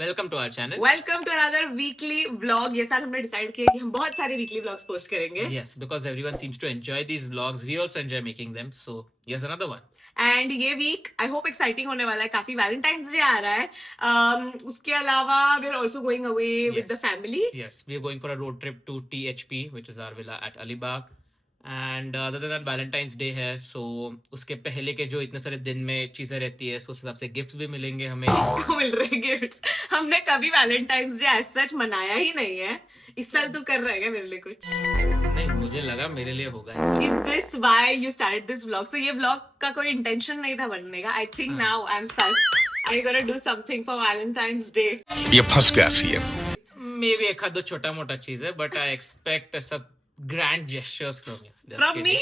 Welcome to our channel. Welcome to another weekly vlog. ये साल हमने डिसाइड किया कि हम बहुत सारे वीकली व्लॉग्स पोस्ट करेंगे। Yes, because everyone seems to enjoy these vlogs. We also enjoy making them. So here's another one. And ये वीक आई होप एक्साइटिंग होने वाला है, काफी वैलेंटाइंस डे आ रहा है। उसके अलावा we are also going away with the family. Yes, we are going for a road trip to THP, which is our villa at Alibag. And other than that Valentine's day है, सो उसके पहले के जो इतने सारे दिन में चीजें रहती है, सो उस हिसाब से गिफ्ट्स भी मिलेंगे हमें। किसको मिल रहे गिफ्ट्स? हमने कभी वैलेंटाइंस डे एज सच मनाया ही नहीं है। इस साल तू कर रहा है क्या मेरे लिए कुछ? नहीं, मुझे लगा मेरे लिए होगा। Is this why you started this vlog? सो ये व्लॉग का कोई इंटेंशन नहीं था बनने का। I think now I am such I gonna do something for Valentine's Day. ये फंस गया सीएम। मे बी एक आध दो छोटा मोटा चीज है, बट आई एक्सपेक्ट ऐसा grand gestures from you. From me?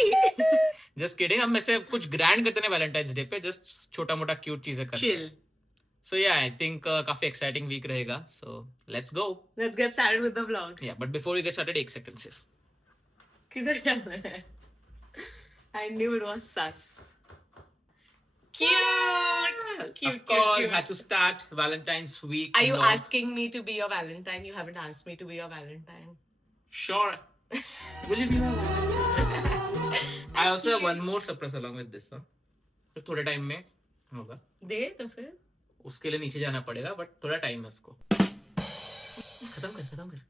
Just kidding. हम ऐसे कुछ ग्रैंड करते हैं वैलेंटाइंस डे पे, जस्ट छोटा मोटा क्यूट चीजें करते हैं। Chill. So yeah, I think काफी exciting week रहेगा. So let's go. Let's get started with the vlog. Yeah, but before we get started, एक second सिर्फ. किधर जाना है? I knew it was sus. Cute. Cute. Of course, cute. had to start Valentine's week. Are you vlog. asking me to be your Valentine? You haven't asked me to be your Valentine. Sure. Will you be my Valentine? I also have one more surprise along with this. तो थोड़े टाइम में होगा। दे तो फिर। उसके लिए नीचे जाना पड़ेगा, बट थोड़ा टाइम है उसको। खत्म कर।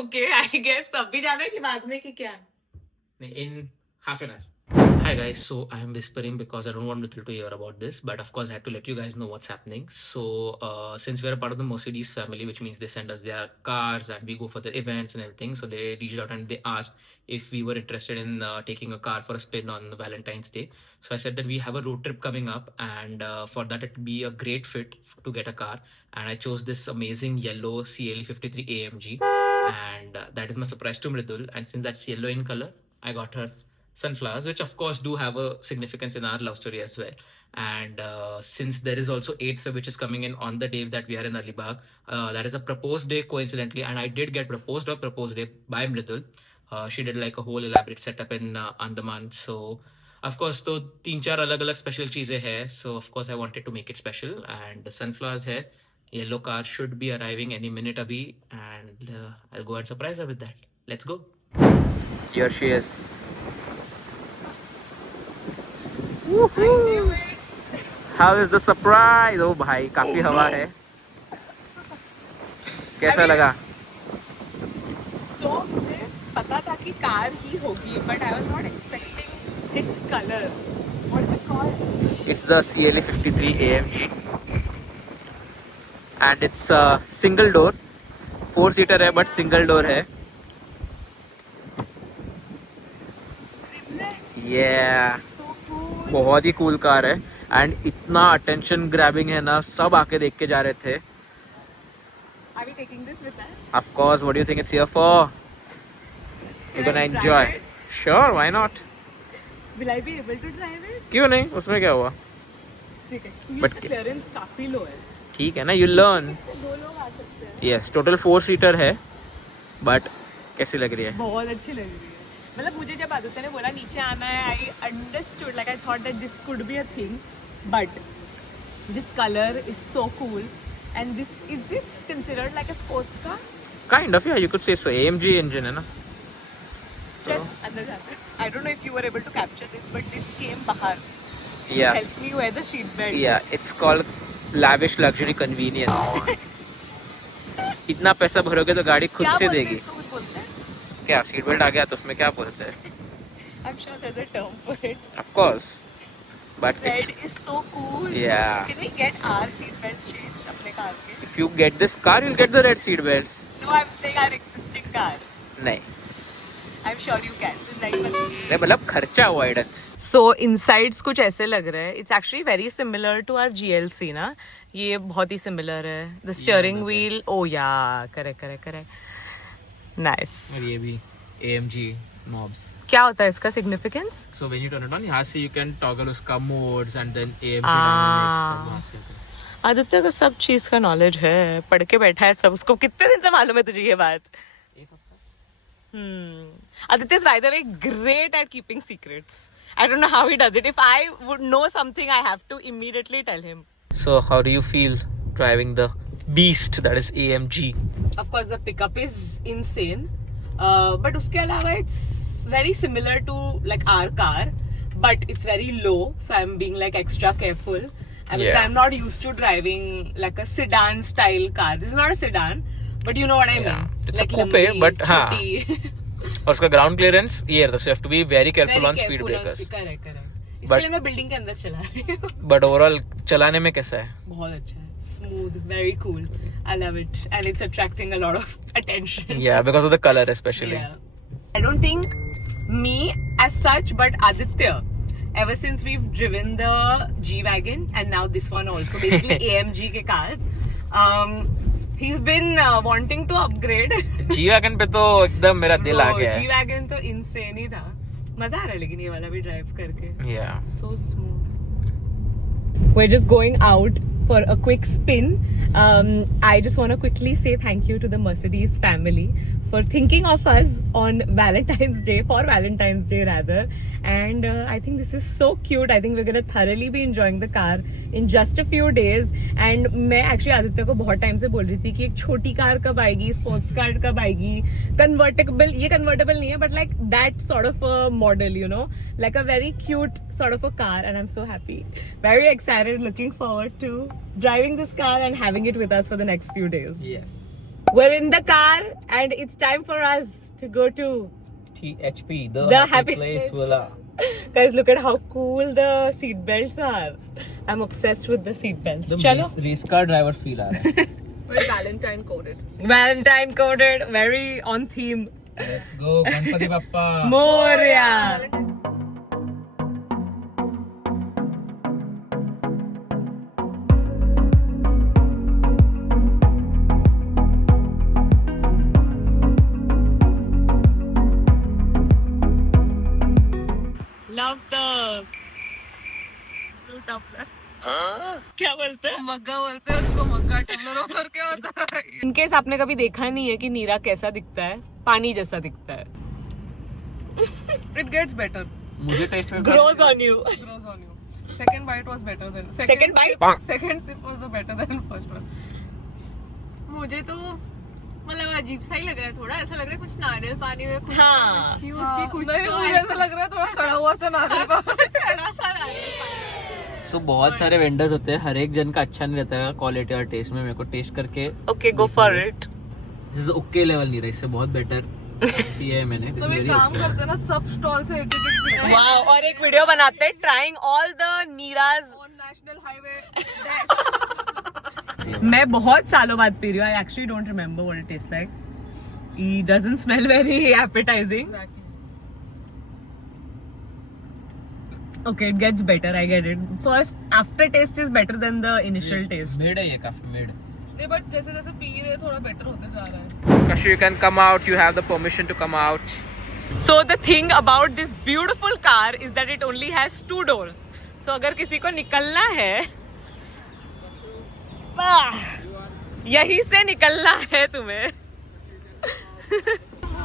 Okay, I guess तब भी जाना है कि बाद में कि क्या? नहीं, in half an hour. Hi guys, so I am whispering because I don't want Mithil to hear about this, but of course I had to let you guys know what's happening. So since we're a part of the Mercedes family, which means they send us their cars and we go for the events and everything, so they reached out and they asked if we were interested in taking a car for a spin on Valentine's Day. So I said that we have a road trip coming up, and for that it would be a great fit to get a car, and I chose this amazing yellow CLE 53 AMG, and that is my surprise to Mridul. And since that's yellow in color, I got her sunflowers, which of course do have a significance in our love story as well. And since there is also 8th Feb, which is coming in on the day that we are in Alibag, that is a proposed day coincidentally, and I did get proposed on proposed day by Mridul. She did like a whole elaborate setup in Andaman. So of course तो 3-4 अलग-अलग special चीजें हैं, so of course I wanted to make it special, and the sunflowers है. Yellow car should be arriving any minute abhi, and I'll go and surprise her with that. Let's go. Here she is. How is the surprise? Oh भाई, काफी हवा है। कैसा लगा? So मुझे पता था कि कार ही होगी, but I was not expecting this color. What is it called? It's the CLE 53 AMG, and it's single door, 4-seater है, but single door है। Yeah, So cool. बहुत ही कूल कार है, एंड इतना अटेंशन ग्रैबिंग है ना, सब आके देख के जा रहे थे। Are we taking this with us? Of course, what do you think it's here for? You're gonna I drive enjoy. it? Sure, why not? Will I be able to drive it? क्यों नहीं, उसमें क्या हुआ? ठीक है। But- इसका clearance काफी लो है। ठीक है ना, you learn. दो लोग आ सकते हैं। Yes, total 4-seater है, but कैसी लग रही है? बहुत अच्छी लग रही है। मतलब मुझे जब आदित्य ने बोला नीचे आना है, I understood, like I thought that this could be a thing, but this colour is so cool. And this considered like a sports car? Kind of, yeah, you could say so. AMG engine है ना? चल अंदर जाते हैं। I don't know if you were able to capture this, but this came बाहर। Yes. Help me where the seat belt. Yeah, it's called lavish luxury convenience. इतना पैसा भरोगे तो गाड़ी खुद क्या से बोलते हैं देगी। इसको? कुछ बोलते हैं? क्या सीट बेल्ट आ गया तो उसमें क्या बोलते हैं? I'm sure there's a term for it. Of course, but Red it's, is so cool. Yeah. Can we get our seat belts changed अपने कार के? if you get this car, you'll get the red seat belts. No, I'm saying our existing car. नहीं, I'm sure you can. नहीं मतलब खर्चा avoidance. So insides कुछ ऐसे लग रहा है. It's actually very similar to our GLC ना. ये बहुत ही similar है. The steering wheel. Oh yeah, correct. Nice. और ये भी AMG knobs. क्या होता है इसका significance? So when you turn it on, यहाँ से you can toggle उसका modes and then AMG Ah. dynamics. वहाँ से होता है। आदित्य को सब चीज का नॉलेज है, पढ़ के बैठा है सब। उसको कितने दिन से मालूम है तुझे ये बात? एक हफ्ता। Aditya is by the way great at keeping secrets. I don't know how he does it. If I would know something, I have to immediately tell him. So how do you feel driving the beast that is AMG. Of course, the pickup is insane. But uske alawa, it's very similar to like our car, but it's very low. So I'm being like extra careful. And Yeah. I'm not used to driving like a sedan style car. This is not a sedan, but you know what I Yeah. mean. It's a like coupe, lambi, but हाँ. choti. और उसका ground clearance ये रहता है, so you have to be very careful on speed breakers. Correct. इसके लिए मैं बिल्डिंग के अंदर चला रही हूँ. But overall चलाने में कैसा है? बहुत अच्छा है. Smooth, very cool. I love it, and it's attracting a lot of attention. Yeah, because of the color especially. Yeah. I don't think me as such, but Aditya, ever since we've driven the G-Wagon and now this one also, basically AMG के cars, he's been wanting to upgrade. G-Wagon पे तो एकदम मेरा दिल आ गया है. G-Wagon तो insane ही था. मजा आ रहा है लेकिन ये वाला भी ड्राइव करके. Yeah. So smooth. We're just going out for a quick spin. I just want to quickly say thank you to the Mercedes family for thinking of us on Valentine's Day, for Valentine's Day rather. And I think this is so cute. I think we're going to thoroughly be enjoying the car in just a few days. And मैं actually आदित्य को बहुत टाइम से बोल रही थी कि एक छोटी कार कब आएगी, स्पोर्ट्स कार कब आएगी, कन्वर्टेबल, ये कन्वर्टेबल नहीं है, but like that sort of a model, you know, like a very cute sort of a car. And I'm so happy, very excited, looking forward to driving this car and having it with us for the next few days. Yes. We're in the car and it's time for us to go to THP, The happy place. Villa. Guys, look at how cool the seat belts are. I'm obsessed with the seat belts. Chalo. Race car driver feel आ रहा है. We're Valentine coded. Valentine coded, very on theme. Let's go, Ganpati Bappa. Moria. Love the क्या बोलते हैं? मग्गा बोलते हैं उसको, मग्गा टम्बलर ओवर क्या होता है? इनकेस आपने कभी देखा नहीं है कि नीरा कैसा दिखता है, पानी जैसा दिखता है. It gets better. मुझे टेस्ट में Grows on you. Grows on you. Second bite was better than Second bite? Second sip was the better than first one. मुझे तो मतलब अजीब सा ही लग रहा है, थोड़ा ऐसा लग रहा है कुछ नारियल पानी में कुछ हाँ. उसकी कुछ नहीं, मुझे ऐसा लग रहा है थोड़ा सड़ा हुआ सा नारियल पानी. सड़ा सा नारियल पानी. सो बहुत सारे वेंडर्स होते हैं, हर एक जन का अच्छा नहीं रहता है क्वालिटी और टेस्ट में. मेरे को टेस्ट करके Okay, go for it. This is okay level नहीं रहा, इससे बहुत बेटर पिया है मैंने. तो एक काम करते हैं ना, सब स्टॉल से एक एक Wow, और एक वीडियो बनाते हैं trying all the Neeraj. on national highway. मैं बहुत सालों बाद पी रही हूँ. I actually don't remember what it tastes like. It doesn't smell very appetizing. Exactly. Okay, it gets better. I get it. First, aftertaste is better than the initial taste. Made है ये, काफी मेड. नहीं, बट जैसे जैसे पी रहे थोड़ा बेटर होते जा रहा है. Kashu, you can come out. You have the permission to come out. So the thing about this beautiful car is that it only has 2 doors. So अगर किसी को निकलना है, यहीं से निकलना है तुम्हें.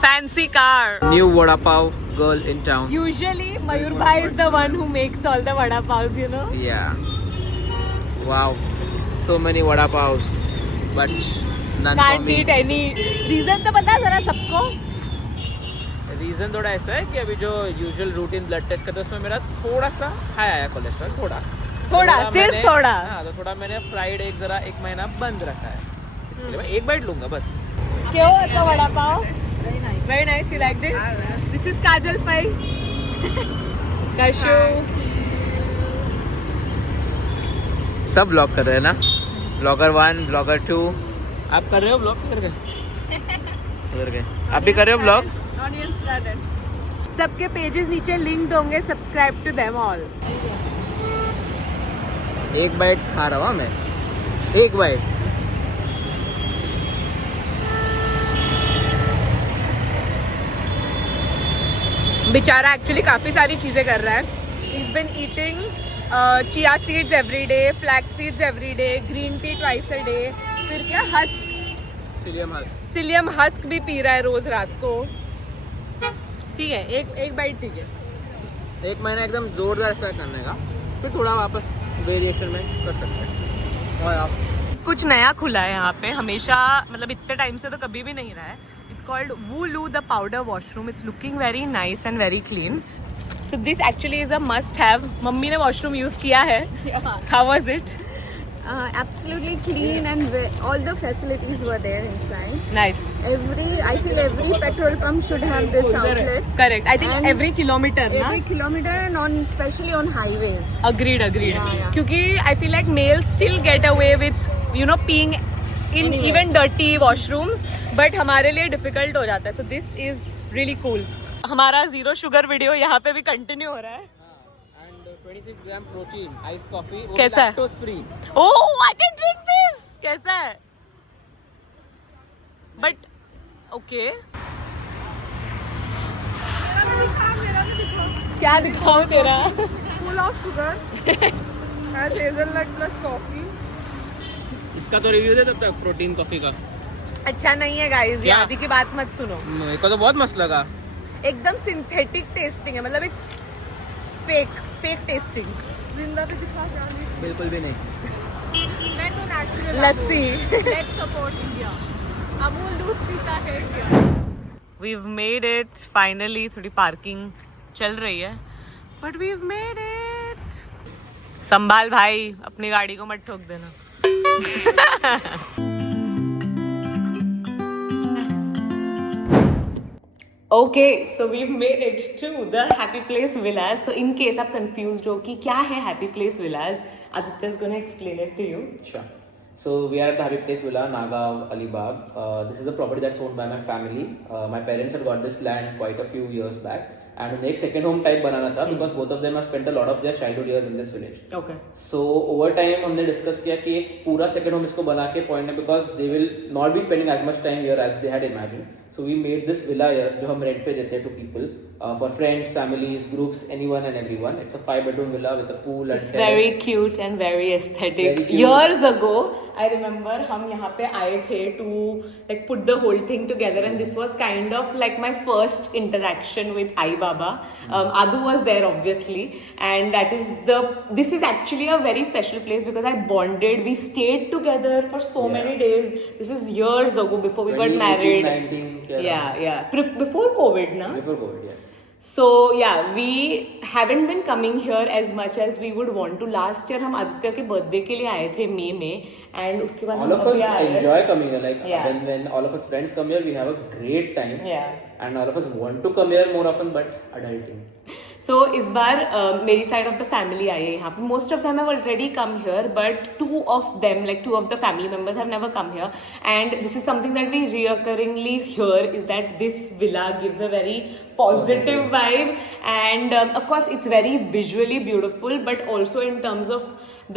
Fancy car. New vada pav girl in town. Usually Mayur bhai is the one who makes all the vada pavs, you know. Yeah. Wow. So many vada pavs, but none for Can't me. eat any. Reason तो पता है जरा सबको. रीजन थोड़ा ऐसा है कि अभी जो यूजुअल रूटीन ब्लड टेस्ट करते हैं उसमें मेरा थोड़ा सा हाई आया कोलेस्ट्रॉल, थोड़ा सिर्फ मैंने- थोड़ा. हाँ, तो थोड़ा मैंने फ्राइड एग जरा 1 महीना बंद रखा है. इसके लिए मैं 1 बाइट लूंगा बस. क्यों होता वड़ा pav? Very nice. Very nice. You liked it? This is Kajal Pai. Kashu. सब ब्लॉग कर रहे हैं ना, ब्लॉगर 1, ब्लॉगर 2. आप कर रहे हो ब्लॉग? किधर गए? आप भी कर रहे हो ब्लॉग? सबके पेजेस नीचे लिंक्ड होंगे. Subscribe to them all. 1 bite खा रहा हूँ मैं, 1 बाइट. बेचारा एक्चुअली काफी सारी चीजें कर रहा है. He's been eating chia seeds every day, flax seeds every day, green tea twice a day. फिर क्या psyllium husk भी पी रहा है रोज रात को. ठीक है, एक बाइट ठीक है. 1 महीना एकदम जोरदार स्टार्ट करने का, फिर थोड़ा वापस वेरिएशन में कर सकते हैं. और आप कुछ नया खुला है यहाँ पे, हमेशा मतलब इतने टाइम से तो कभी भी नहीं रहा है. It's called Wulu the powder washroom. It's looking very nice and very clean. So this actually is a must have. Mummy ने washroom use किया है. How was it? Absolutely clean and all the facilities were there inside. Nice. I feel every petrol pump should have this outlet. Correct. I think And every kilometer na? Every kilometer and especially on highways. Agreed. Yeah. क्योंकि I feel like males still get away with peeing in Anywhere. even dirty washrooms, but हमारे लिए difficult हो जाता है. So this is really cool. हमारा zero sugar video यहाँ पे भी continue हो रहा है. And 26 gram protein, iced coffee, कैसा है? lactose free. Oh, I can drink this. कैसा है? But okay. क्या दिखाऊं तेरा? Full of sugar. Has hazelnut plus coffee. इसका तो रिव्यू दे तब तक प्रोटीन कॉफी का. अच्छा नहीं है गाइस, ये क्या? आदि की बात मत सुनो. मेरे को तो बहुत मस्त लगा. एकदम सिंथेटिक टेस्टिंग है, मतलब इट्स फेक टेस्टिंग. जिंदा भी दिखा क्या बिल्कुल भी नहीं. मैं तो नेचुरल लस्सी. Let's support India. अमूल दूध पीता है India. We've made it finally. थोड़ी पार्किंग चल रही है, but we've made it. संभाल भाई, अपनी गाड़ी को मत ठोक देना. Okay, so we've made it to the Happy Place Villas. So in case आप confused हो कि क्या है Happy Place Villas, Aditya is gonna explain it to you. Sure. So we are at the Happy Place Villa, Nagaon, Alibag. This is a property that's owned by my family. My parents had got this land quite a few years back, and उन्हें एक second home type बनाना था because both of them have spent a lot of their childhood years in this village. Okay. So over time हमने discuss किया कि एक पूरा second home इसको बना के point है because they will not be spending as much time here as they had imagined. So we made this villa here जो हम rent पे देते हैं to people for friends, families, groups, anyone and everyone. It's a 5-bedroom villa with a pool and It's terrace. very cute and very aesthetic. Very cute. Years ago, I remember हम यहाँ पे आए थे to like put the whole thing together, and this was kind of like my first interaction with Ai Baba. Adu was there obviously, and this is actually a very special place because I bonded. We stayed together for so many days. This is years ago before we got 2018, married. 19, Yeah. Before COVID, na? Before COVID, yeah. So yeah, we haven't been coming here as much as we would want to. Last year हम आदित्य के बर्थडे के लिए आए थे मई में, and उसके बाद All हम of us अभी आए हैं. enjoy coming here. Like Yeah. when all of us friends come here, we have a great time. Yeah. And all of us want to come here more often, but adulting. So इस बार मेरी side of the family आई है यहाँ पे. Most of them have already come here, but two of the family members have never come here. And this is something that we reoccurringly hear, is that this villa gives a very positive vibe, and of course it's very visually beautiful, but also in terms of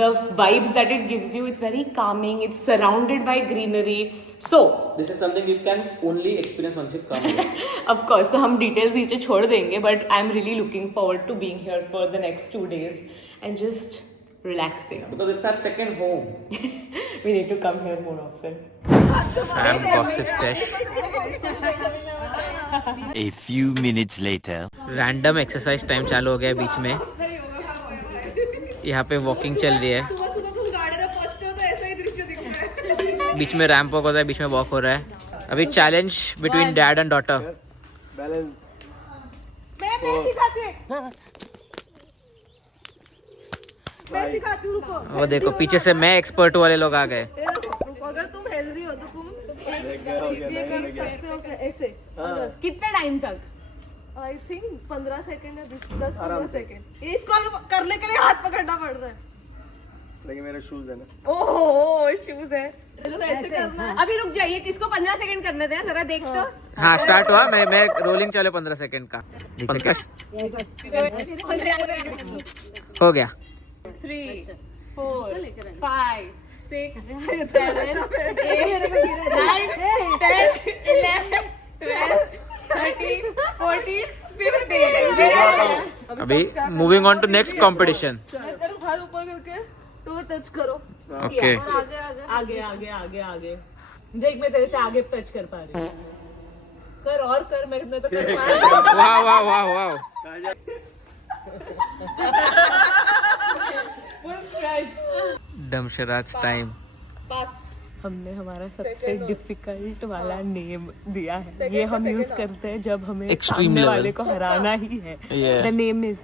the vibes that it gives you, it's very calming. It's surrounded by greenery. So This is something you can only experience once you come here. of course, तो हम details नीचे छोड़ देंगे, but I'm really looking forward to being here for the next 2 days and just relaxing. Because it's our second home. We need to come here more often. Fam gossip sesh. A few minutes later. Random exercise time चालू हो गया है बीच में. यहाँ पे वॉकिंग चल रही है. सुबह सुबह तुम गाड़ी में पहुंचते हो तो ऐसा ही दृश्य दिखता है. बीच में रैंप वॉक होता है, बीच में वॉक हो रहा है. अभी challenge between dad and daughter. मैं सिखाती हूँ. रुको वो देखो पीछे से मैं एक्सपर्ट वाले लोग आ गए. रुको, अगर तुम हेल्दी हो तो तुम ये कर सकते हो ऐसे. कितने टाइम तक? आई थिंक 15 सेकंड या 10-15 सेकंड. इसको करने के लिए हाथ पकड़ना पड़ रहा है. लेकिन मेरे शूज है ना. ओह शूज है. तो ऐसे करना है. अभी रुक जाइए, किसको 15 सेकंड करने दें, जरा देख तो. हाँ स्टार्ट हुआ. मैं रोलिंग चले 15 सेकंड का. 15 हो गया. 3, 4, 5, 6, 7, 8, 9, 10, 11, 12, 13, 14, 15. अभी moving on to next competition. हाथ ऊपर करके तो टच करो. ओके. और आगे आगे. देख मैं तेरे से आगे टच कर पा रही हूँ. कर और कर, मैं तो कर पा रही हूँ. वाह वाह वाह वाह. Full stretch. डमशराज टाइम. हमने हमारा सबसे डिफिकल्ट वाला नेम दिया है। ये हम यूज करते हैं जब हमें Extreme सामने level. वाले को हराना ही है। Yeah. द नेम इज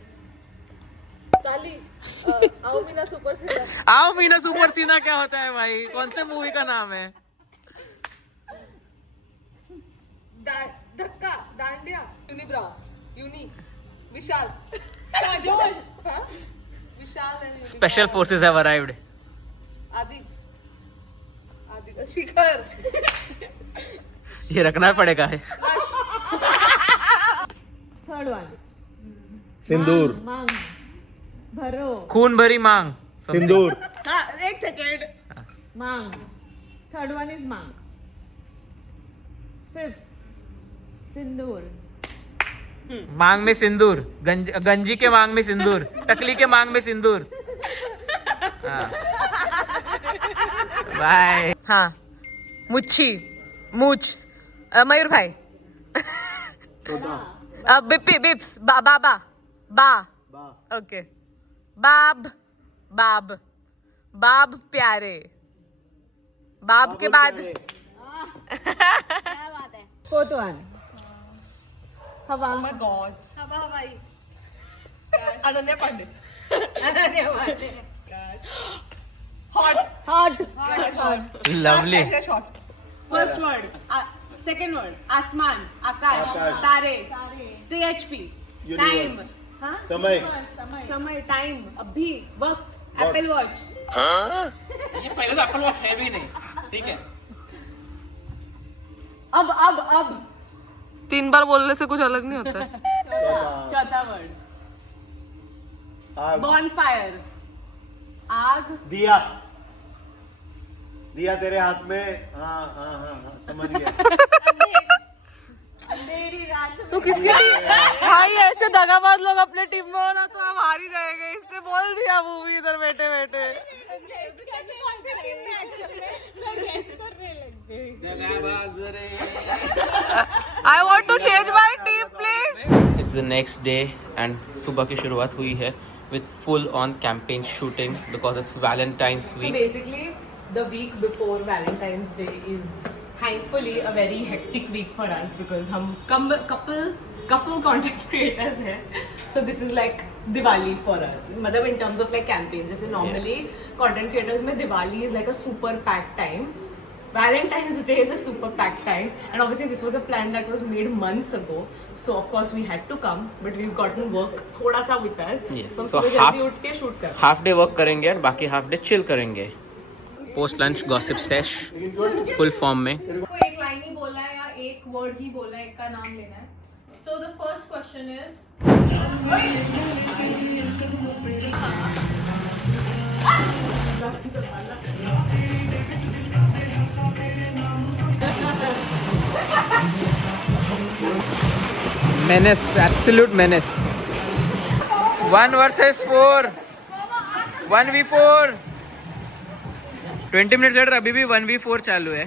आओ मीना सुपर सीना क्या होता है भाई? कौन से मूवी का नाम है? धक्का, डांडिया, यूनिब्रा, यूनी, विशाल, काजोल, हाँ? विशाल and यूनिब्रा। Special forces have arrived. आदि, शिखर, ये रखना पड़ेगा है। थर्ड वन, सिंदूर भरो, खून भरी मांग। सिंदूर हाँ, एक सेकेंड। मांग, थर्ड वन इज मांग, फिफ्थ, सिंदूर, मांग में सिंदूर, गंजी के मांग में सिंदूर, टकली के मांग में सिंदूर। बाय। हाँ, मुच्छी, मूछ, मयूर भाई, बिप्स, बाबा, बा, ओके, बाब, बाब प्यारे, बाब के बाद फोर्थ वन, हवा, oh my God, हवा हवाई, Ananya Panday, hot, lovely. First word, second word, आसमान, आकाश, तारे, THP, टाइम, हाँ? समय, टाइम, अभी, वक्त, एप्पल वॉच, ये पहले तो एप्पल वॉच है भी नहीं, ठीक है? अब 3 बार बोलने से कुछ अलग नहीं होता है। चौथा वर्ड, आग बॉनफायर, आग, दिया तेरे हाथ में। हाँ समझ गया। अंधेरी रात में, तो किसके भाई ऐसे दगाबाज लोग अपने टीम में होना तो हम हार ही जाएंगे। इसने बोल दिया मूवी इधर बैठे बैठे। I want to change my team, please. It's the next day and सुबह की शुरुआत हुई है with full on campaign shooting because it's Valentine's So week. basically, the week before Valentine's Day is thankfully a very hectic week for us because हम couple content creators हैं. So this is like Diwali for us. मतलब in terms of like campaigns, जैसे normally content creators में Diwali is like a super packed time. Valentine's Day is a super packed time, and obviously this was a plan that was made months ago. So of course we had to come, but we've gotten work थोड़ा सा with us. Yes. So हम So सुबह जल्दी उठ के shoot कर. Half day work करेंगे और बाकी हाफ डे चिल करेंगे. Post lunch gossip sash full form में. को एक लाइन ही बोलना है या एक वर्ड ही बोलना है, एक का नाम लेना है. So the first question is menace, absolute menace. 1 versus 4. 1v4. 20 मिनट्स लेटर अभी भी 1v4 चालू है.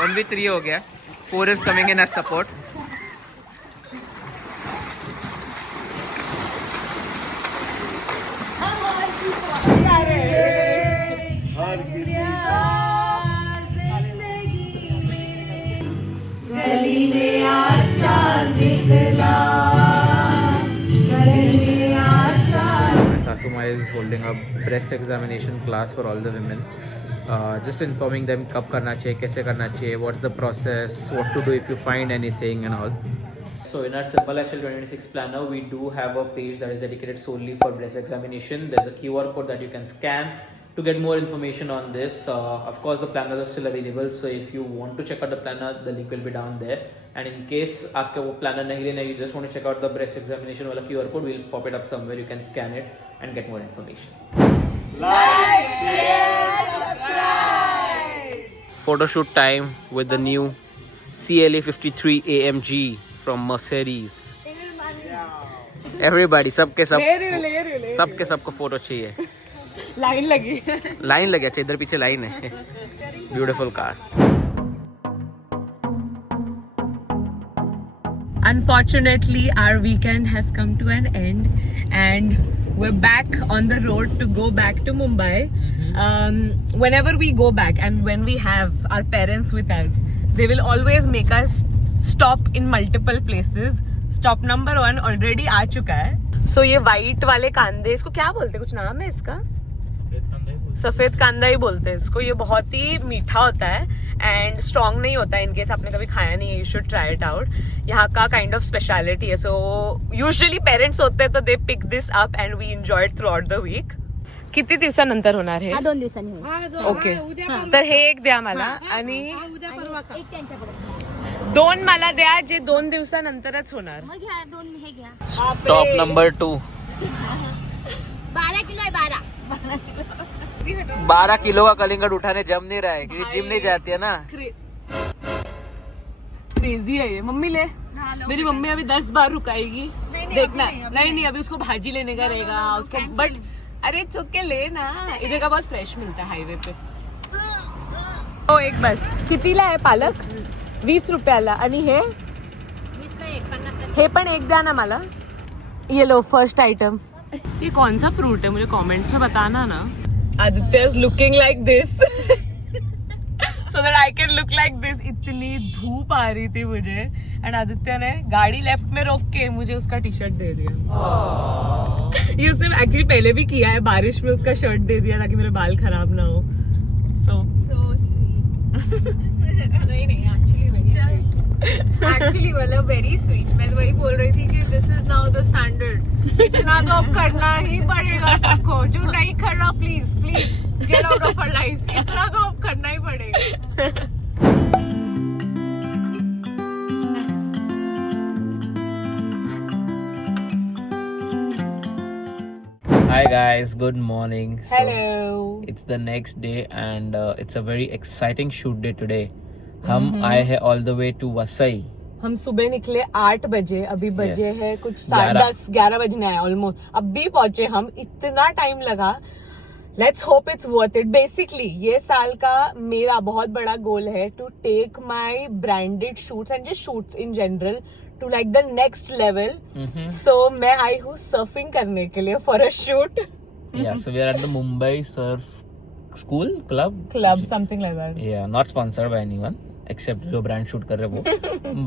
1v3 हो गया. 4 is coming in as support. हर किसी Sasuma is holding a breast examination class for all the women. Just informing them कब करना चाहिए, कैसे करना चाहिए, what's the process, what to do if you find anything and all. So in our Simple Lifestyle 2026 planner, we do have a page that is dedicated solely for breast examination. There's a QR code that you can scan to get more information on this. Of course, the planners are still available. So if you want to check out the planner, the link will be down there. And in case आपके वो planner नहीं लेना, you just want to check out the breast examination वाला QR code, we'll pop it up somewhere. You can scan it and get more information. like, share, subscribe. Photo shoot time with the new CLA 53 AMG from Mercedes. Everybody, सबके सबको फोटो चाहिए. लाइन लगी. लाइन लगी. अच्छा, इधर पीछे लाइन है. Beautiful car. Unfortunately, our weekend has come to an end and we're back on the road to go back to Mumbai. whenever we go back and when we have our parents with us, they will always make us stop in multiple places. Stop number 1 already आ चुका है. So ये white वाले कांदे, इसको क्या बोलते हैं, कुछ नाम है इसका? सफेद कांदा ही बोलते हैं इसको. ये बहुत ही मीठा होता है एंड स्ट्रॉन्ग नहीं होता है. इन केस आपने कभी खाया नहीं है, you should try it out. यहाँ का काइंड ऑफ स्पेशलिटी है. सो यूजुअली पेरेंट्स होते हैं तो they pick this up and we enjoy throughout the week. किती दिवसानंतर होणार हे? 2 दिवसांनी होईल. ओके, तर हे एक द्या मला आणि एक त्यांच्याकडे 2 मला द्या जे 2 दिवसानंतरच होणार. मग घ्या 2 हे घ्या. Stop number 2. 12 किलो आहे 12. 12 किलो का कलिंगड़ उठाने जम नहीं रहा है क्योंकि जिम नहीं जाती है ना. क्रेजी है ये. मम्मी ले, मेरी मम्मी अभी 10 बार रुकाएगी. देखना. नहीं अभी उसको भाजी लेने का रहेगा उसको. बट अरे चुके ले ना, इधर का बहुत फ्रेश मिलता है हाईवे पे. हो एक बस. कितीला आहे पालक? 20 रुपयाला. आणि हे 20 ला 1 50 हे पण एक द्या ना मला. ये लो फर्स्ट आइटम. ये कौन सा फ्रूट है मुझे कमेंट्स में बताना ना. Aditya is looking like this so that I can look like this. इतनी धूप आ रही थी मुझे एंड आदित्य ने गाड़ी लेफ्ट में रोक के मुझे उसका टी शर्ट दे दिया. ये उसने एक्चुअली पहले भी किया है. बारिश में उसका शर्ट दे दिया ताकि मेरे बाल खराब ना हो. सो नहीं एक्चुअली वेरी स्वीट. एक्चुअली मतलब वेरी स्वीट. मैं तो वही बोल रही थी कि this is now the standard. इतना तो अब करना ही पड़ेगा सबको. जो नहीं कर रहा please get out of our life. इतना तो अब करना ही पड़ेगा. Hi guys, good morning. So, hello. it's the next day and it's a very exciting shoot day today. हम आए हैं all the way to Vasai. हम सुबह निकले 8 बजे. अभी बजे Yes. है कुछ 11. 11 बजने आए ऑलमोस्ट. अभी पहुंचे हम. इतना टाइम लगा. Let's hope it's worth it. Basically ये साल का मेरा बहुत बड़ा गोल है to take my branded shoots and just shoots in general to like the next level. So मैं आई हूँ सर्फिंग करने के लिए for a shoot. Yeah, so we are at the Mumbai Surf School Club. Club something like that. Yeah, not sponsored by anyone except जो brand shoot कर रहे हैं वो.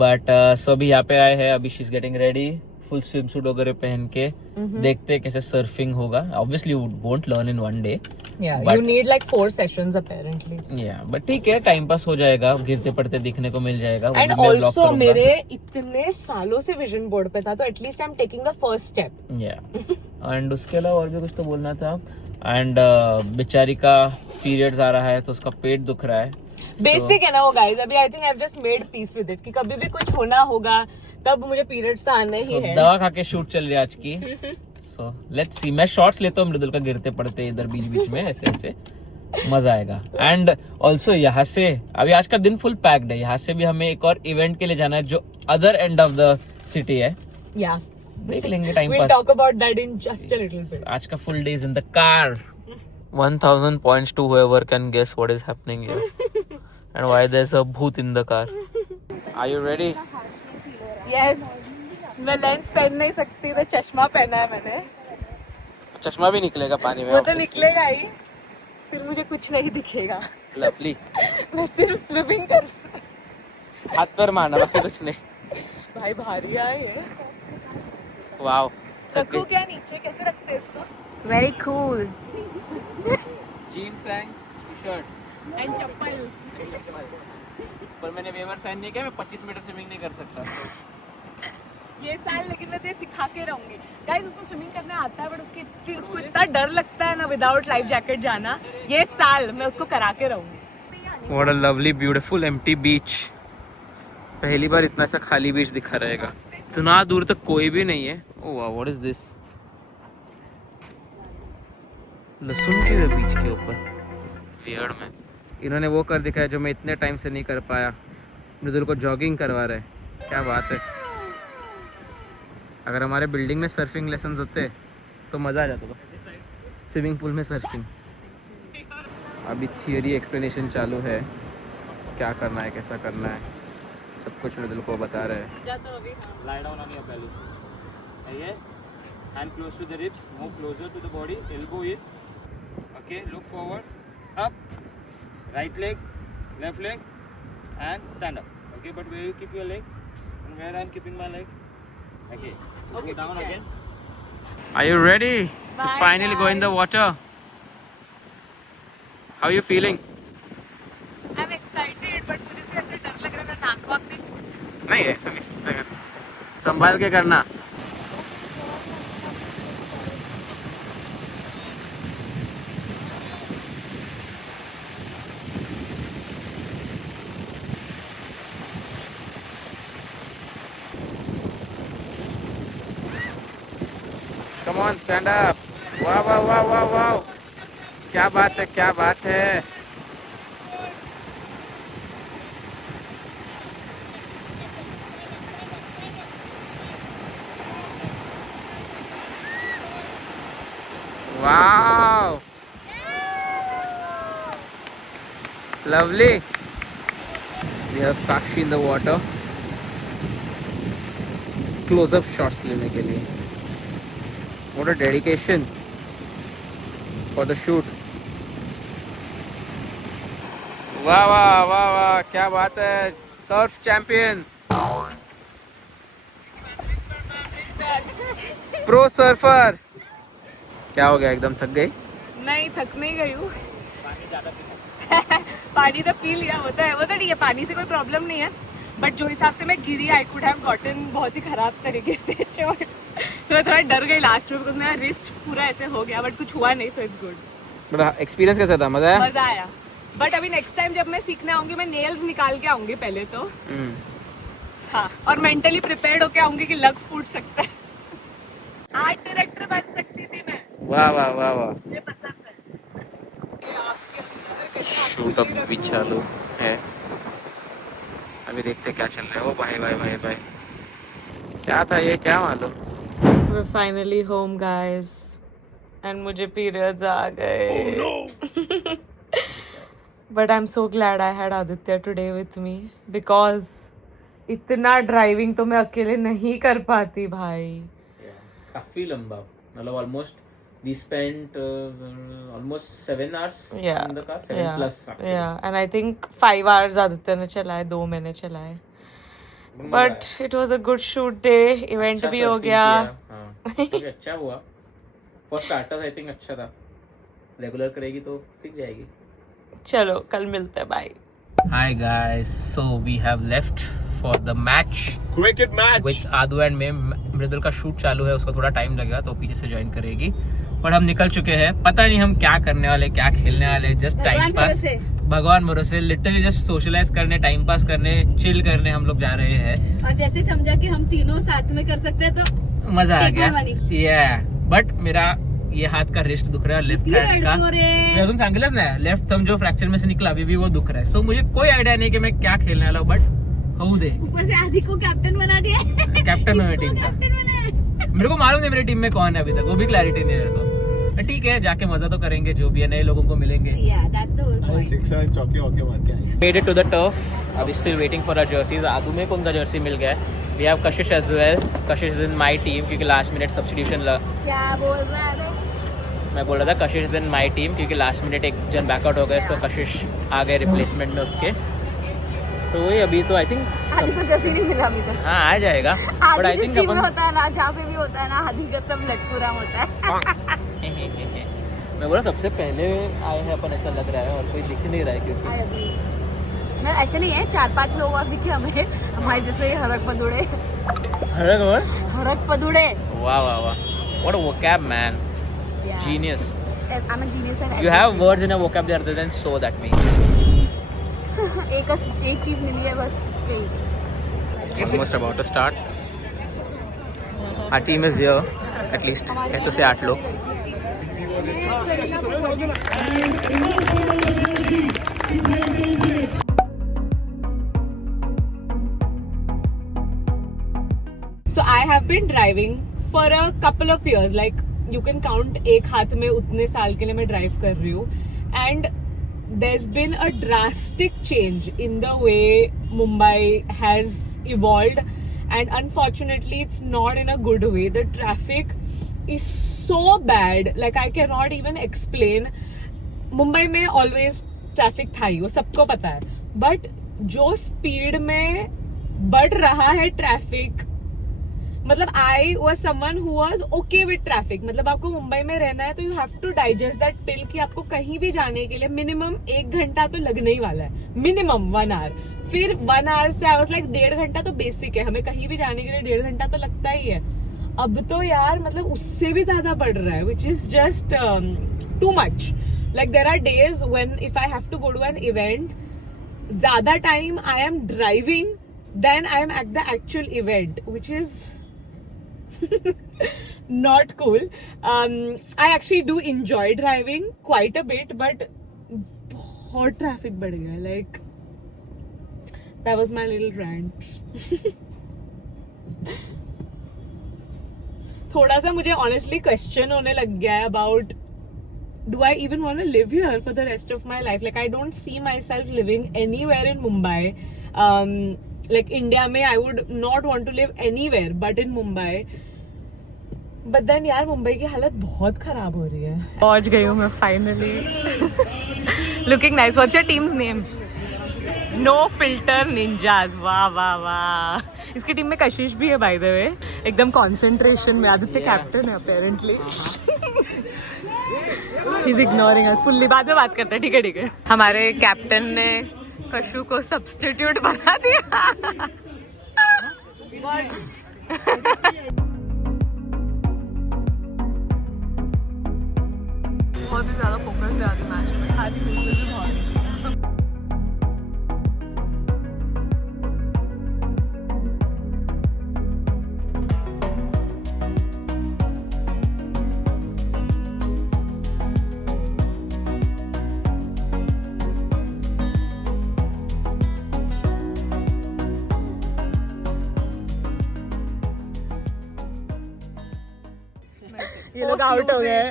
But so अभी यहाँ पे आए हैं. अभी she's getting ready. Full swim suit वगैरह पहन के देखते हैं कैसे सर्फिंग होगा. Obviously you won't learn in one day. Yeah, But- you need like 4 sessions apparently. Yeah, but ठीक है, टाइम पास हो जाएगा. गिरते पड़ते दिखने को मिल जाएगा. वो एंड भी मैं vlog ऑल्सो करूंगा. मेरे इतने सालों से विजन बोर्ड पे था तो at least I am taking the first step. And उसके अलावा और भी कुछ तो बोलना था. एंड बेचारी का पीरियड्स आ रहा है तो उसका पेट दुख रहा है. बेसिक है ना वो गाइस. अभी I think I have just made peace with it कि कभी भी कुछ होना होगा तब मुझे पीरियड्स तो आना ही है. दवा खा के शूट चल रही है आज की. So let's see. मैं शॉर्ट्स लेता हूँ मृदुल का गिरते पड़ते इधर बीच में ऐसे ऐसे. मजा आएगा. एंड ऑल्सो यहाँ से अभी आज का दिन फुल पैक्ड है. यहाँ से भी हमें एक और इवेंट के लिए जाना है जो other end of the city है. या देख लेंगे time we'll pass. talk about that in just a little bit. आज का full day is in the car. 1000 points to whoever can guess what is happening here and why there's a bhoot in the car. Are you ready? Yes. मैं लेंस पहन नहीं सकती तो चश्मा पहना है मैंने. चश्मा भी निकलेगा पानी में. वो तो निकलेगा ही. फिर मुझे कुछ नहीं दिखेगा. लवली. मैं सिर्फ स्विमिंग कर. हाथ पर मारना बाकी कुछ नहीं. भाई भारी है ये. वाओ. रखो क्या नीचे, कैसे रखते हैं इसको? Very cool. Jeans and t-shirt and chappal. पर मैंने वेवर साइन नहीं किया. मैं 25 मीटर स्विमिंग नहीं कर सकता. ये साल लेकिन मैं तुझे सिखा के रहूंगी. गाइस उसको स्विमिंग करना आता है बट उसको इतना डर लगता है ना विदाउट लाइफ जैकेट जाना. ये साल मैं उसको करा के रहूंगी. What a lovely beautiful empty beach. पहली बार इतना सा खाली बीच दिखा रहेगा. इतना दूर तक कोई भी नहीं है. ओह वाह, व्हाट इज दिस? लहसुन की बीच के ऊपर वियर्ड में इन्होंने वो कर दिखाया जो मैं इतने टाइम से नहीं कर पाया. मृदुल को जॉगिंग करवा रहे. क्या बात है. अगर हमारे बिल्डिंग में सर्फिंग लेसन्स होते तो मज़ा आ जाता था. स्विमिंग पूल में सर्फिंग. अभी थियरी एक्सप्लेनेशन चालू है. क्या करना है, कैसा करना है, सब कुछ मृदुल को बता रहे हैं. Lie down on your belly. Okay. Hand close to the ribs. Move closer to the body. Elbow in. Okay, look forward, up, right leg, left leg, and stand up. Okay, but where you keep your leg and where I'm keeping my leg. Okay, so Okay, go down teacher. again. Are you ready to Bye, finally go in the guys. water? How are you feeling? I'm excited, but मुझे से ऐसे डर लग रहा है मैं नाक वाक नहीं सूंघ नहीं ऐसा नहीं सकता यार, संभाल के करना. Come on, stand up. Wow, wow, wow, wow, wow. क्या बात है, क्या बात है. Wow. Lovely. We have Sakshi in the water. Close-up shots लेने के लिए. What a dedication for the shoot. वाह वाह वाह वाह, क्या बात है. Surf champion, pro surfer. क्या हो गया, एकदम थक गई? नहीं थक नहीं गई हूँ. पानी तो पी लिया, वो तो ठीक है, पानी से कोई प्रॉब्लम नहीं है. बट जो हिसाब से मैं गिरी आई कुड हैव गॉटन बहुत ही खराब तरीके से चोट. तो मैं थोड़ा डर गई लास्ट में बिकॉज मेरा रिस्ट पूरा ऐसे हो गया, बट कुछ हुआ नहीं, so it's good. But experience कैसा था, मजा आया? मजा आया. बट अभी नेक्स्ट टाइम जब मैं सीखने आऊंगी मैं नेल्स निकाल के आऊंगी पहले तो. हाँ, और मेंटली प्रिपेयर्ड होके आऊंगी कि लग फूट सकता है. आर्ट डायरेक्टर बन सकती थी मैं. वाह वाह वाह वाह. मुझे पसंद है. शूट अप भी चालू है. अभी देखते क्या चल रहा है. ओ भाई भाई भाई भाई, क्या था ये, क्या मालूम. We're finally home, guys. And मुझे periods आ गए. But I'm so glad I had Aditya today with me because इतना ड्राइविंग तो मैं अकेले नहीं कर पाती भाई. काफी लंबा, मतलब almost we spent almost 7 hours Yeah. in the car, 7 plus actually. Yeah, and I think 5 hours आदित्य ने चलाए, 2 मैंने चलाए. But it was a good shoot day. Event अच्छा भी surfing हो गया. किया, हाँ. तो भी अच्छा हुआ. For starters I think अच्छा था. रेगुलर करेगी तो सीख जाएगी. चलो कल मिलते हैं, bye. Hi guys, so we have left for the match Cricket match. with Adu and me. मृदुल का शूट चालू है, उसको थोड़ा टाइम लगेगा तो पीछे से ज्वाइन करेगी. पर हम निकल चुके हैं. पता नहीं हम क्या करने वाले, क्या खेलने वाले. जस्ट टाइम पास, भगवान भरोसे, लिटरली जस्ट सोशलाइज करने, टाइम पास करने, चिल करने हम लोग जा रहे हैं. और जैसे समझा कि हम तीनों साथ में कर सकते हैं तो मजा आ Take my money. गया. बट मेरा ये हाथ का रिस्ट दुख रहा है, लेफ्ट हैंड का. मी अजून सांगितलंच नाही, लेफ्ट थंब जो फ्रैक्चर में से निकला अभी भी वो दुख रहा है. सो मुझे कोई आइडिया नहीं कि मैं क्या खेलने वाला हूँ, बट होऊ दे. ऊपर से आदि को कैप्टन बना दिया. कैप्टन है टीम का. कैप्टन बना है. मेरे को मालूम नहीं मेरी टीम में कौन है अभी तक, वो भी क्लैरिटी नहीं है मेरे को. ठीक है, जाके मजा तो करेंगे, जो भी है, नए लोगों को मिलेंगे. Yeah, that's the whole point. Sixer चौके वौके मार के आएंगे. Made it to the turf. अभी still waiting for our jerseys. आदू में कौन सा जर्सी मिल गया है. We have Kashish as well. Kashish is in my team क्योंकि last minute substitution क्या बोल रहा है बे? मैं बोल रहा था Kashish is in my team क्योंकि last minute एक जन बैकआउट हो गए, so Kashish आ गए रिप्लेसमेंट में उसके. So वही अभी तो I think आदि को जैसे नहीं मिला अभी तक. हाँ आ जाएगा. But आदि I जिस think टीम में अपन होता है ना, जहाँ पे भी होता है ना, आदि का सब लटपूरा होता है. मैं बोला सबसे पहले आए हैं अपन, ऐसा लग रहा है, और कोई दिख नहीं रहा है क्योंकि I agree. मैं ऐसे नहीं है, 4-5 लोग और दिखे हमें, हमारे जैसे हरक पदुड़े. हरक पदुड़े. वाह वाह वाह. What a vocab, man. Yeah. Genius. I'm a genius and You have words in a vocabulary other than so, that means. एक चीज मिली है बस उस पे. Almost about to start. Our team is here, at least. है तो से 8 लोग. So I have been driving for a couple of years. Like you can count एक हाथ में उतने साल के लिए मैं ड्राइव कर रही हूँ. And there's been a drastic change in the way Mumbai has evolved, and unfortunately it's not in a good way. The traffic is so bad, like I cannot even explain. Mumbai में ऑलवेज ट्रैफिक था ही, वो सबको पता है, बट जो स्पीड में बढ़ रहा है ट्रैफिक, मतलब I was someone who was okay with traffic. मतलब आपको मुंबई में रहना है तो you have to digest that pill कि आपको कहीं भी जाने के लिए मिनिमम 1 घंटा तो लगने ही वाला है, मिनिमम 1 आवर. फिर 1 आवर से आई वाज लाइक 1.5 घंटा तो बेसिक है, हमें कहीं भी जाने के लिए 1.5 घंटा तो लगता ही है. अब तो यार मतलब उससे भी ज्यादा बढ़ रहा है, which is just too much. Like there are days when if I have to go to an event, ज्यादा time I am driving then I am at the actual event, which is not cool. I actually do enjoy driving quite a bit, but बहुत traffic बढ़ गया. Like that was my little rant. थोड़ा सा मुझे honestly question होने लग गया है about do I even want to live here for the rest of my life? Like I don't see myself living anywhere in Mumbai. Like India में I would not want to live anywhere but in Mumbai. But then यार मुंबई की हालत बहुत खराब हो रही है. पहुंच गई हूँ मैं finally. Looking nice. What's your team's name? No filter ninjas. वाह वाह वाह. इसकी टीम में कशिश भी है बाय द वे. एकदम कंसंट्रेशन में. आदित्य कैप्टन है अपेरेंटली. ही इज इग्नोरिंग अस फुल्ली. बाद में बात करते हैं. ठीक है ठीक है. हमारे कैप्टन ने कशु को सब्स्टिट्यूट बना दिया. बहुत ही ज्यादा फोकस है आज मैच में. खाली बिल्कुल भी बहुत. ये लोग आउट हो गए.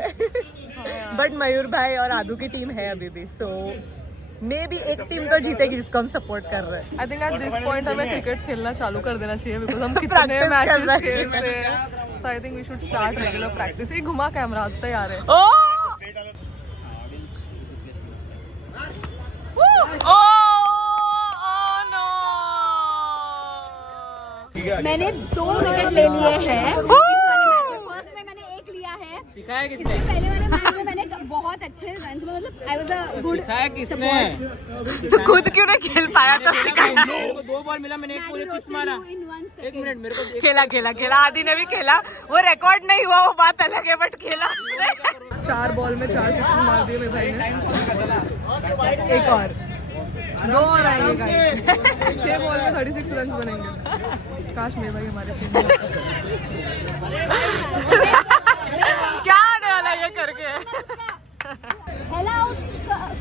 बट मयूर भाई और आदू की टीम है अभी भी. सो मे बी एक टीम तो जीतेगी जिसको हम सपोर्ट कर रहे हैं. I think at this point हमें क्रिकेट खेलना चालू कर देना चाहिए बिकॉज हम कितने मैचेस खेलते हैं. So I think we should start regular practice. एक घुमा कैमरा तैयार है. मैंने 2 विकेट ले लिए हैं इस वाले मैच में. फर्स्ट में मैंने 1 लिया है. सिखाया इससे किसने? पहले वाले मैच में मैंने बहुत अच्छे रन, मतलब आई वाज अ गुड. सिखाया किसने? तो खुद क्यों नहीं खेल पाया तो सिखाया. मेरे को 2 बॉल मिला, मैंने 1 पूरे 6 मारा. 1 मिनट मेरे को खेला खेला खेला. आदि ने भी खेला. वो रिकॉर्ड नहीं हुआ वो बात अलग है, बट खेला उसने. 4 बॉल में 4 सिक्स मार दिए मेरे भाई ने. एक और 2 और आएंगे. 6 बॉल में 36 रन बनेंगे. काश मेरे भाई हमारे टीम में. क्या आने वाला ये करके. ह्याला आउट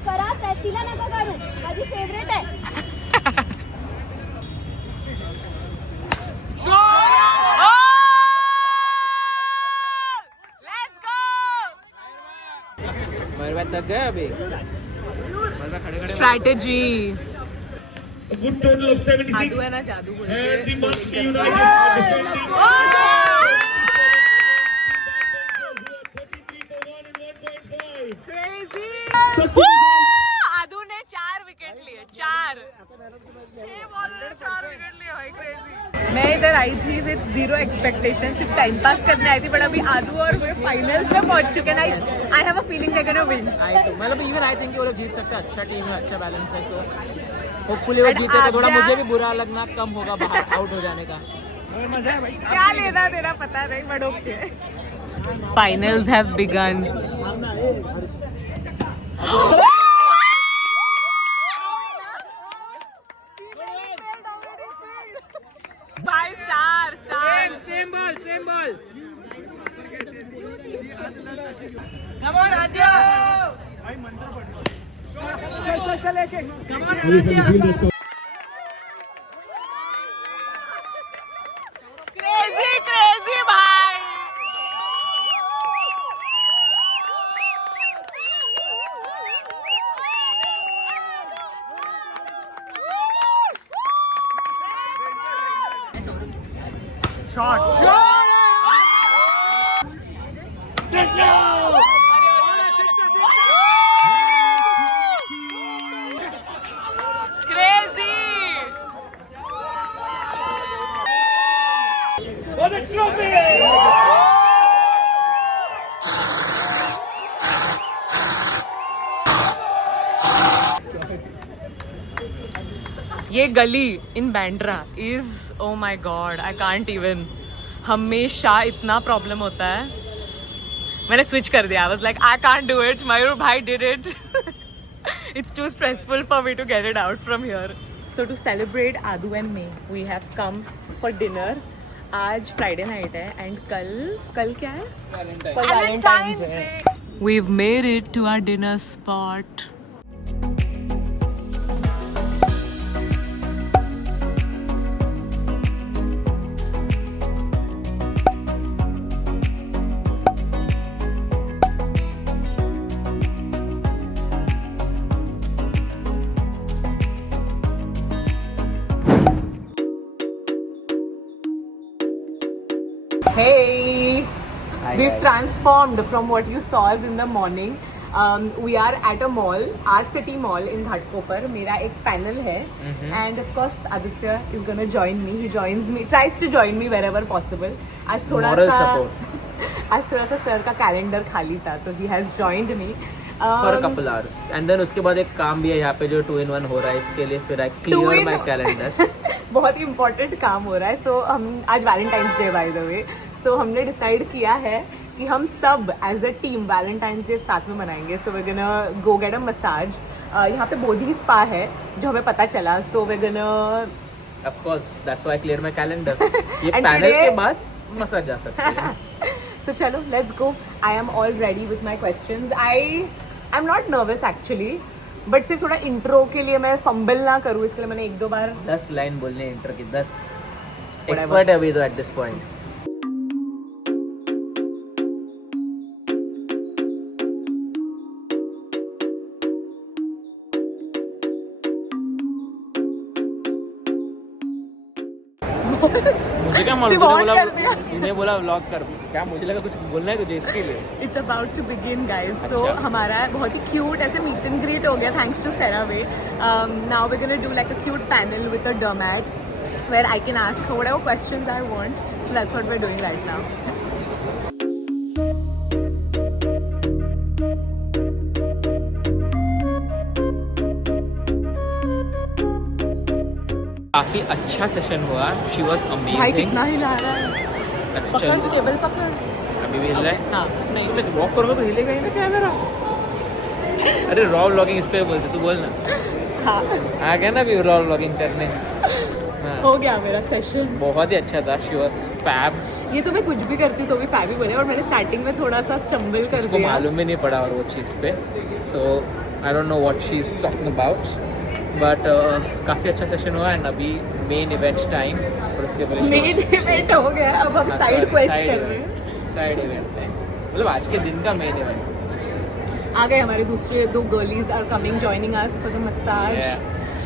करा, तिला नका करू, माझी फेवरेट आहे. तक गए अभी. स्ट्रैटेजी. Good total of 76. आदू है ना जादू बोल And the के. Manchester United are defending 33 for 1 and 1.5. Crazy. आदू ने 4 विकेट लिए. 4 बॉल में 4 विकेट लिए भाई. क्रेजी. मैं इधर आई थी विद 0 एक्सपेक्टेशन. सिर्फ टाइम पास करने आई थी, बट अभी आदू और वे फाइनल्स में पहुंच चुके हैं. I have a feeling they gonna win. मतलब इवन आई थिंक वो लोग जीत सकते हैं. अच्छा टीम है, अच्छा बैलेंस है. तो होपफुली वो जीते तो थोड़ा मुझे भी बुरा लगना कम होगा बाहर आउट हो जाने का. क्या लेना देना पता नहीं, but okay. Finals have begun. 5 stars. Same ball. Come on, Adya. Crazy भाई. ये गली in Bandra is oh my God I can't even. हमेशा इतना प्रॉब्लम होता है. मैंने स्विच कर दिया. I was like I can't do it. Mayur भाई did it. It's too stressful for me to get it out from here. So to celebrate Aadu and me we have come for dinner. आज Friday night है एंड कल क्या है? कल वैलेंटाइंस है. We've made it to our dinner spot. Hey! We've transformed from what you saw us in the morning. We are at a mall, our city mall in Ghatkopar. मेरा एक panel है, and of course Aditya is gonna join me. He joins me, tries to join me wherever possible. आज थोड़ा सा सर का कैलेंडर खाली था, तो he has joined me. For a couple hours. And then उसके बाद एक काम भी है यहाँ पे जो 2-in-1 हो रहा है. इसके लिए फिर I clear my calendar. बहुत ही इम्पोर्टेंट काम हो रहा है. सो हम आज Valentine's Day by the way. So हमने डिसाइड किया है कि हम सब as a team Valentine's Day साथ में मनाएंगे. So we gonna go get a massage. यहाँ पे बोधी स्पा है जो हमें पता चला. So we gonna Of course, that's why I clear my calendar. ये पैनल के बाद मसाज जा सकते हैं. So चलो let's go. I am all ready with my questions. I'm not nervous actually. But सिर्फ थोड़ा इंट्रो के लिए मैं फंबल ना करूँ इसके लिए मैंने 1-2 बार 10 लाइन बोलने इंट्रो की. 10 एक्सपर्ट है अभी तो एट दिस पॉइंट. मुझे क्या मालूम. तूने बोला व्लॉग कर. क्या मुझे लगा कुछ बोलना है तुझे इसके लिए. It's about to begin guys. तो अच्छा. हमारा बहुत ही क्यूट ऐसे मीट एंड ग्रीट हो गया thanks to CeraVe. Now we gonna do like a cute panel with a dermat where I can ask her whatever questions I want. So that's what we're doing right now. काफी अच्छा सेशन हुआ. She was भाई अमेजिंग. कितना हिला रहा है. पकड़ स्टेबल पकड़. अभी भी हिल रहा है. हाँ नहीं वॉक करोगे तो हिलेगा ही ना कैमरा. अरे रॉ व्लॉगिंग इस पे बोलते. तू बोल ना. हाँ आ गया ना अभी रॉ व्लॉगिंग करने. हाँ. हो गया मेरा सेशन. बहुत ही अच्छा था. She was fab. ये तो मैं कुछ भी करती तो भी फैब ही बोले. और मैंने स्टार्टिंग में थोड़ा सा स्टम्बल कर उसको दिया. मालूम भी नहीं पड़ा और वो चीज़ पे. तो आई don't know what she is talking about. But काफ़ी अच्छा सेशन हुआ. एंड अभी मेन इवेंट टाइम. और उसके पहले मेन इवेंट हो गया. अब हम साइड क्वेस्ट कर रहे हैं. साइड इवेंट टाइम मतलब आज के दिन का मेन इवेंट. आ गए हमारे दूसरे 2 girlies are coming joining us for the massage.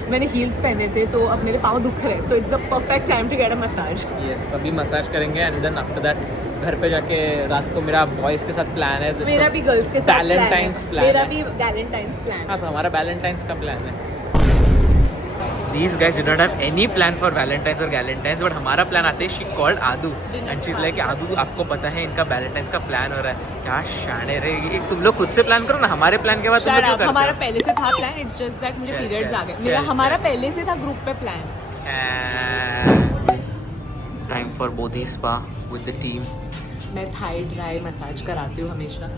मैंने हील्स पहने थे तो अब मेरे पाँव दुख रहे. So it's the perfect time to get a massage. Yes अभी मसाज करेंगे. एंड देन आफ्टर दैट घर पे जाके रात को मेरा बॉयज के साथ प्लान है. मेरा भी गर्ल्स के साथ वैलेंटाइंस प्लान. मेरा भी वैलेंटाइंस प्लान. हाँ तो हमारा वैलेंटाइंस का प्लान है. These guys did not have any plan for Valentine's or Galentine's, but हमारा प्लान आते ही she called आदू and she's like आदू आपको पता है इनका Valentine's का प्लान हो रहा है. क्या शाने रहेगी. तुम लोग खुद से प्लान करो ना. हमारे प्लान के बाद तुम लोग क्यों करते हो. हमारा पहले से था प्लान. इट्स जस्ट दैट मुझे पीरियड्स आ गए. मेरा हमारा पहले से था ग्रुप पे plan. Time for Bodhi spa with the team. मैं थाई ड्राई मसाज कराती हूँ हमेशा.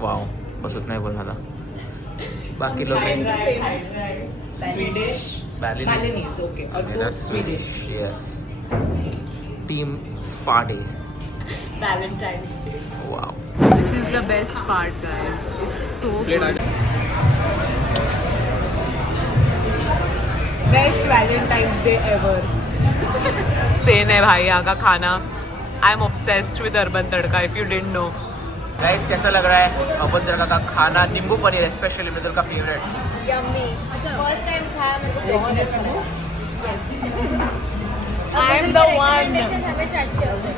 वाओ बस उतना ही बोलना था. बाकी लोग स्वीडिश Balinese, okay. और दो Swedish. Yes. Team spa day. Valentine's Day. Wow. This is the best part, guys. It's so good. Best Valentine's Day ever. Sen है भाई यहाँ का खाना. I am obsessed with urban tadka. If you didn't know. Guys कैसा लग रहा है अपन तड़का का खाना. नींबू पनीर स्पेशली मिदुल का फेवरेट. यम्मी. फर्स्ट टाइम खाया मेरे को बहुत अच्छा लगा. I am the one. हमेशा अच्छे होते हैं.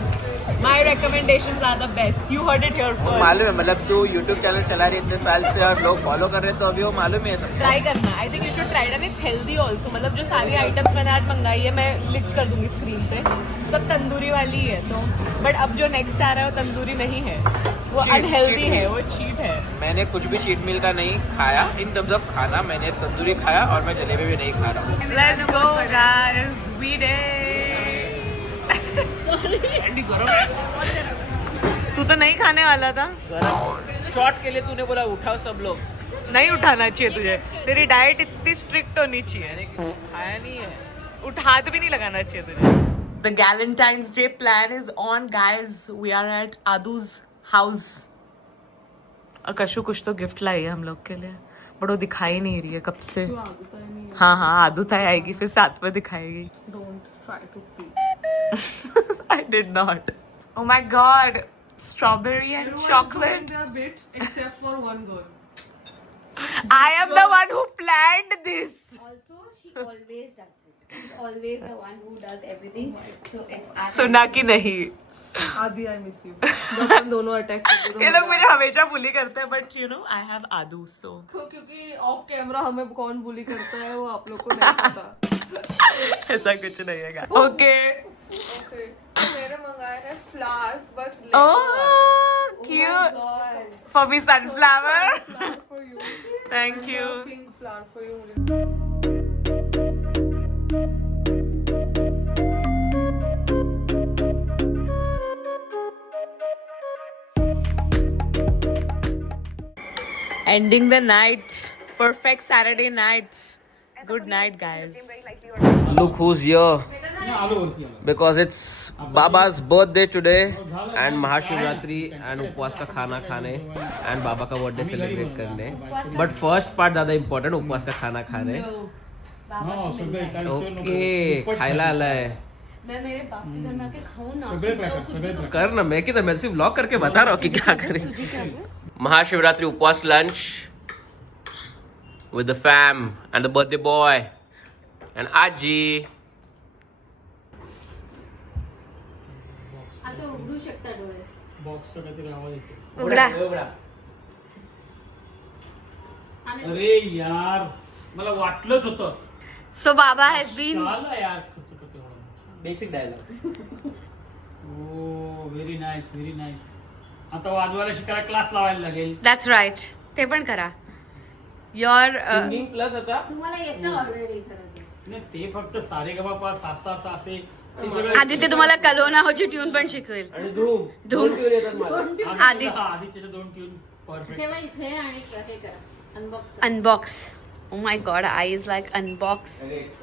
My recommendations are the best. You heard it here first. मालूम है मतलब तू YouTube चैनल चला रही इतने साल से और लोग फॉलो कर रहे हैं तो अभी वो मालूम है सब. ट्राई करना. I think you should try and it's healthy also. मतलब जो सारी आइटम्स मैंने आज मंगाई है मैं लिस्ट कर दूंगी स्क्रीन पे. सब तंदूरी वाली है तो. बट अब जो नेक्स्ट आ रहा है वो तंदूरी नहीं है. वो अनहेल्दी है, वो चीट है। मैंने कुछ भी चीट मील का नहीं खाया इन टर्म्स ऑफ खाना। मैंने तंदूरी खाया और मैं जलेबी भी नहीं खा रहा हूँ। Let's go guys, we तू तो नहीं खाने वाला था। शॉट के लिए तूने बोला उठाओ सब लोग। नहीं उठाना चाहिए तुझे, तेरी डाइट इतनी स्ट्रिक्ट होनी चाहिए। खाया नहीं है। हाथ भी नहीं लगाना चाहिए तुझे। The Galentine's Day plan is on, guys. We are at Adu's house. कशु कुछ तो गिफ्ट लाई है हम लोग के लिए, बट वो दिखाई नहीं रही है कब से। हाँ हाँ, आदुताई आएगी फिर साथ में दिखाएगी। Don't try to peek. I did not. Oh my god, strawberry and chocolate. A bit, except for one girl. I am the one who planned this. Also, she always does it. She's always the one who does everything. So it's सुना कि नहीं, Adi, I miss you. जब हम दोनों अटैक करते ये लोग मुझे हमेशा बुली करते हैं, but you know I have Aadu so. क्योंकि ऑफ कैमरा हमें कौन बुली करता है वो आप लोग को नहीं पता। ऐसा कुछ नहीं है। Okay, Okay. मैंने मंगाए हैं flowers, but oh cute God. for me sunflower. flower for you. Thank you. Pink flower for you. Ending the night, perfect Saturday night. Good night, guys. Look who's here. Because it's Baba's birthday today and Mahashivratri and उपवास का खाना खाने and बाबा का birthday celebrate करने. But first part ज़्यादा important, उपवास का खाना खाने. Okay, खायला आलाय. मैं मेरे बाप के घर में आके खाऊं ना। कर ना, मैं किधर, मैं सिर्फ व्लॉग करके बता रहा हूँ कि क्या करें. महाशिवरात्रि उपवास lunch with the fam and the birthday boy and Aji. आता उघडू शकता डोळे. बॉक्सचा काहीतरी आवाज येतो. उघडा. अरे यार, मला वाटलंच होतं. So Baba has been. झालं यार. Basic dialogue. ओ व्हेरी नाईस, व्हेरी नाईस. आता वाजवायला शिकायला क्लास लावायला लागेल. That's right. ते पण करा. Your Singing plus आता. तुम्हाला येतं ऑलरेडी खरं. नाही, ते फक्त सारे ग बापा सा सा से ते सगळं आदित्य तुम्हाला कलोना होची ट्यून पण शिकवेल. आणि धूम. धूम. ट्यून येतात मला. आदित्यच्या दोन ट्यून परफेक्ट. ठेवा इथे आणि हे करा. Unbox. Unbox. Oh my god, eyes like unbox.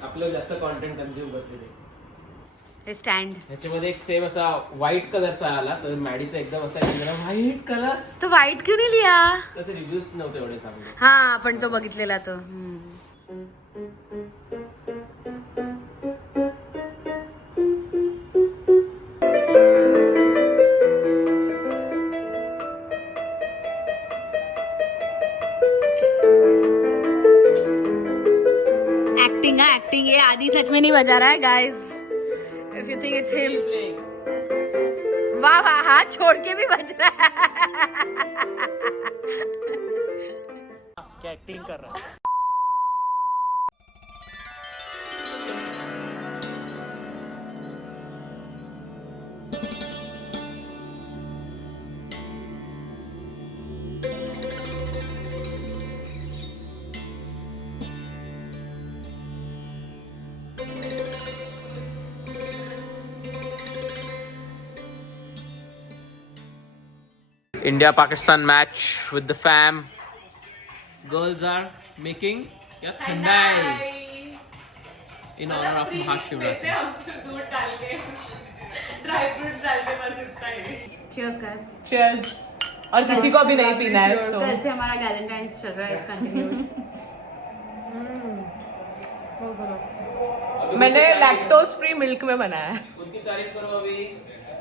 आपलं जास्त कॉन्टेंट कन्झ्युम करते. हे स्टँड. ह्याच्यामध्ये एक सेम असा व्हाईट कलरचा आला, तर मॅडीचा एकदम असा व्हाईट कलर. तो व्हाईट क्यों नाही लिया? त्याचे रिव्ह्यूज नव्हते एवढे चांगले. हा पण तो बघितलेला तो. एक्टिंग है, एक्टिंग. ये आदि सच में नहीं बजा रहा है guys. If you think it's him. वाह वाह, हाथ छोड़ के भी बज रहा है. क्या एक्टिंग कर रहा है. India-Pakistan match with the fam. Girls are making thandai in honor of Mahashivratri. दूध डाल के, ड्राई फ्रूट्स डाल के बस इतना ही. Cheers guys. Cheers. और किसी को अभी नहीं पीना है. कल से हमारा गैलेंटाइंस चल रहा है. It's continued. मैंने लैक्टोज फ्री मिल्क में बनाया है. उनकी तारीफ करो अभी.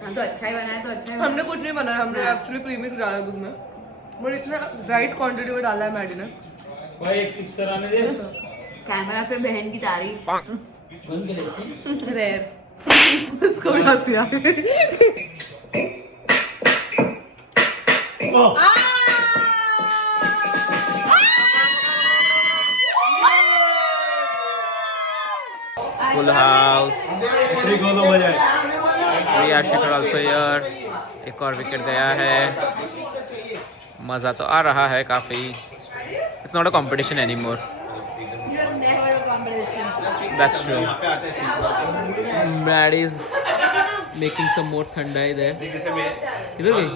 तो अच्छा ही बनाया, तो अच्छा ही. हमने कुछ नहीं बनाया, हमने एक्चुअली प्रीमिक्स डाला दूध में, बट इतना राइट क्वांटिटी में डाला है मैडी ने. भाई एक सिक्सर आने दे. कैमरा पे बहन की तारीफ. बंद केलं. रेयर. इसको भी हंसी आ गई. Full house. श्री गोलो बजाय. Priya Shekhar also here. एक और विकेट गया है. मज़ा तो आ रहा है काफ़ी. It's not a competition anymore. It was never a competition. That's true. Brad is making some more thandai there. किधर गई?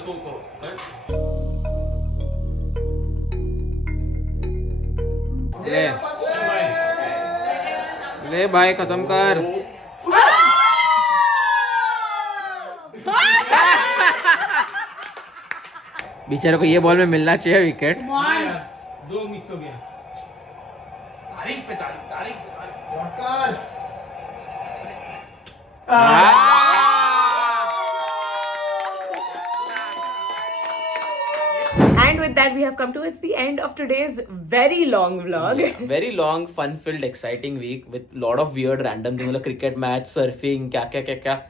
ले भाई खत्म कर. बेचारे को ये बॉल में मिलना चाहिए विकेट. दो मिस हो गया. तारीख पे तारीख तारीख पे तारीख. And with that, we have come towards the end of today's very long vlog. Very long, fun-filled, exciting week with lot of weird, random things like cricket match, surfing, क्या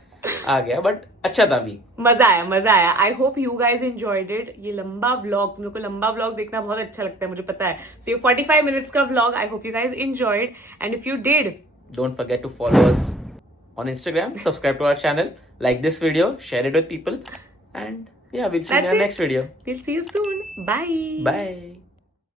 आ गया. But अच्छा था week. मजा आया. I hope you guys enjoyed it. ये लंबा vlog, मेरे को लंबा vlog देखना बहुत अच्छा लगता है, मुझे पता है. So ये 45 minutes का vlog, I hope you guys enjoyed. And if you did, Don't forget to follow us on Instagram, subscribe to our channel, like this video, share it with people, and yeah, we'll see you in That's our it. next video. we'll see you soon. Bye. Bye.